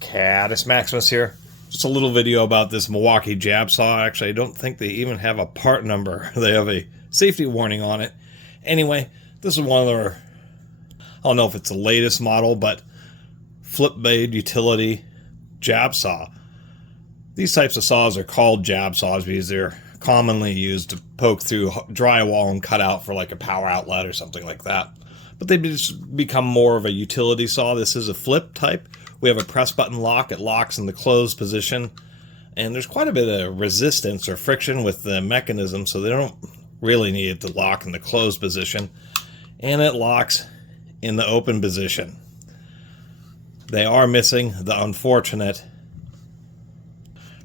Catus Maximus here. Just a little video about this Milwaukee jab saw. Actually, I don't think they even have a part number. They have a safety warning on it. Anyway, this is one of their, I don't know if it's the latest model, but flip blade utility jab saw. These types of saws are called jab saws because they're commonly used to poke through drywall and cut out for like a power outlet or something like that. But they've just become more of a utility saw. This is a flip type. We have a press button lock. It locks in the closed position. And there's quite a bit of resistance or friction with the mechanism, so they don't really need it to lock in the closed position. And it locks in the open position. They are missing the unfortunate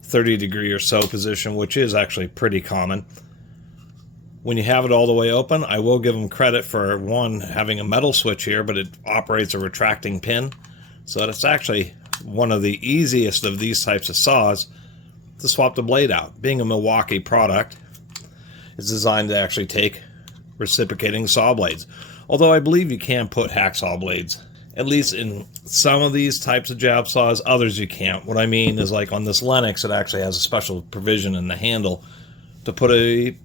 30-degree or so position, which is actually pretty common. When you have it all the way open, I will give them credit for, one, having a metal switch here, but it operates a retracting pin. So it's actually one of the easiest of these types of saws to swap the blade out. Being a Milwaukee product, it's designed to actually take reciprocating saw blades. Although I believe you can put hacksaw blades, at least in some of these types of jab saws. Others you can't. What I mean is, like on this Lennox, it actually has a special provision in the handle to put a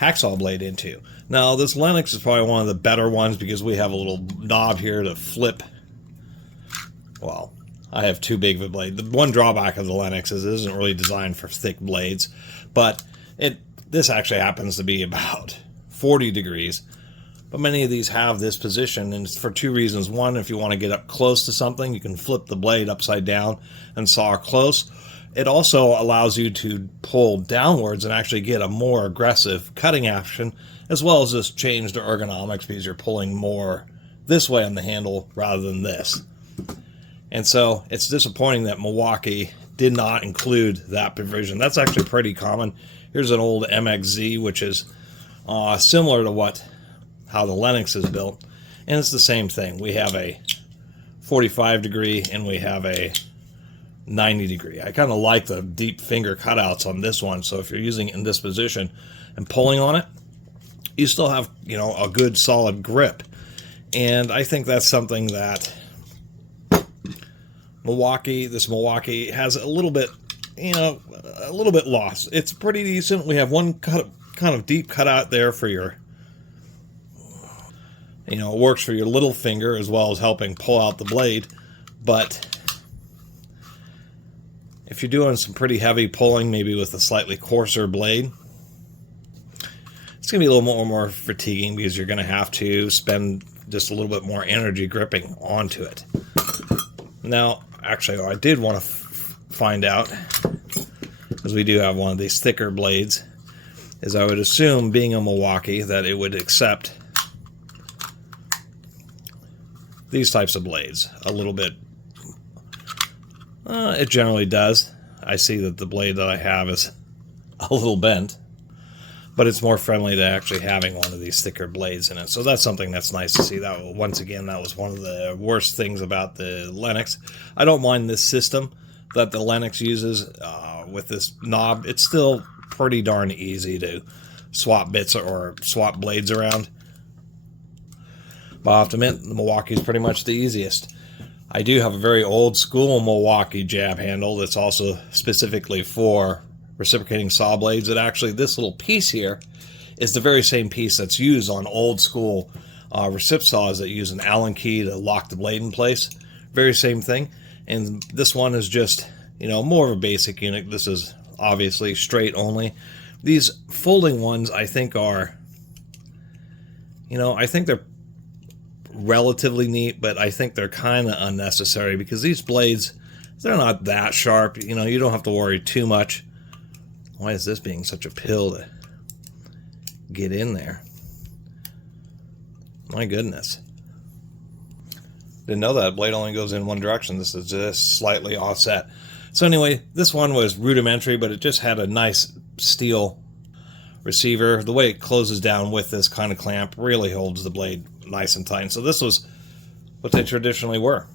hacksaw blade into. Now this Lennox is probably one of the better ones because we have a little knob here to flip. Well, I have too big of a blade. The one drawback of the Lennox is it isn't really designed for thick blades, but this actually happens to be about 40 degrees. But many of these have this position, and it's for two reasons. One, if you want to get up close to something, you can flip the blade upside down and saw close. It also allows you to pull downwards and actually get a more aggressive cutting action, as well as just change the ergonomics because you're pulling more this way on the handle rather than this. And so it's disappointing that Milwaukee did not include that provision. That's actually pretty common. Here's an old MXZ, which is similar to how the Lennox is built. And it's the same thing. We have a 45 degree and we have a 90 degree. I kind of like the deep finger cutouts on this one. So if you're using it in this position and pulling on it, you still have, a good solid grip. And I think that's something that this Milwaukee has a little bit, a little bit lost. It's pretty decent. We have one kind of deep cutout there for your, it works for your little finger as well as helping pull out the blade. But if you're doing some pretty heavy pulling, maybe with a slightly coarser blade, it's going to be a little more fatiguing because you're going to have to spend just a little bit more energy gripping onto it. Now, actually, I did want to find out, because we do have one of these thicker blades, is I would assume, being a Milwaukee, that it would accept these types of blades a little bit. It generally does. I see that the blade that I have is a little bent, but it's more friendly to actually having one of these thicker blades in it. So that's something that's nice to see. That, once again, that was one of the worst things about the Lennox. I don't mind this system that the Lennox uses with this knob. It's still pretty darn easy to swap bits or swap blades around. But I have to admit, the Milwaukee is pretty much the easiest. I do have a very old school Milwaukee jab handle that's also specifically for reciprocating saw blades. That actually, this little piece here is the very same piece that's used on old school recip saws that use an Allen key to lock the blade in place. Very same thing. And this one is just, more of a basic unit. This is obviously straight only. These folding ones, I think, are, I think they're relatively neat, but I think they're kind of unnecessary because these blades, they're not that sharp. You don't have to worry too much. Why is this being such a pill to get in there? My goodness. Didn't know that blade only goes in one direction. This is just slightly offset. So anyway, this one was rudimentary, but it just had a nice steel receiver. The way it closes down with this kind of clamp really holds the blade nice and tight. So this was what they traditionally were.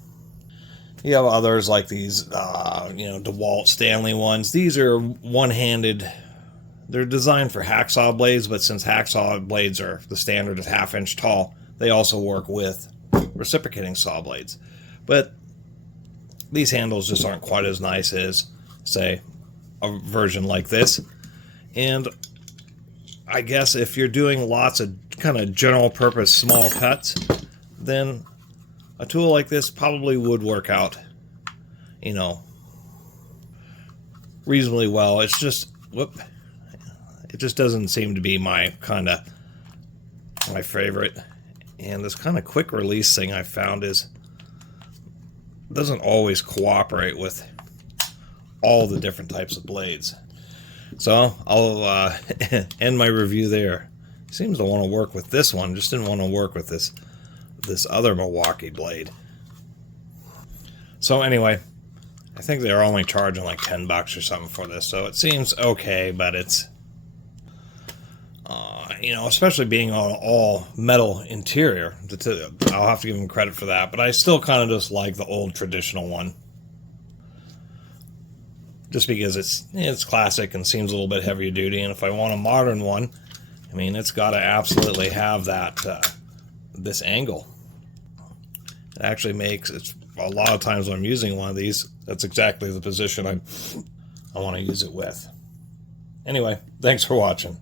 You have others like these, DeWalt Stanley ones. These are one-handed. They're designed for hacksaw blades, but since hacksaw blades are the standard is half-inch tall, they also work with reciprocating saw blades. But these handles just aren't quite as nice as, say, a version like this. And I guess if you're doing lots of kind of general purpose small cuts, then a tool like this probably would work out, you know, reasonably well. It's just, it just doesn't seem to be my favorite. And this kind of quick release thing I found doesn't always cooperate with all the different types of blades. So I'll end my review there. Seems to want to work with this one, just didn't want to work with this other Milwaukee blade. So anyway, I think they're only charging like $10 or something for this, so it seems okay, but it's you know, especially being on all metal interior, I'll have to give them credit for that, but I still kind of just like the old traditional one. Just because it's classic and seems a little bit heavier duty, and if I want a modern one, I mean, it's got to absolutely have that this angle. It actually makes it's a lot of times when I'm using one of these, that's exactly the position I want to use it with. Anyway, thanks for watching.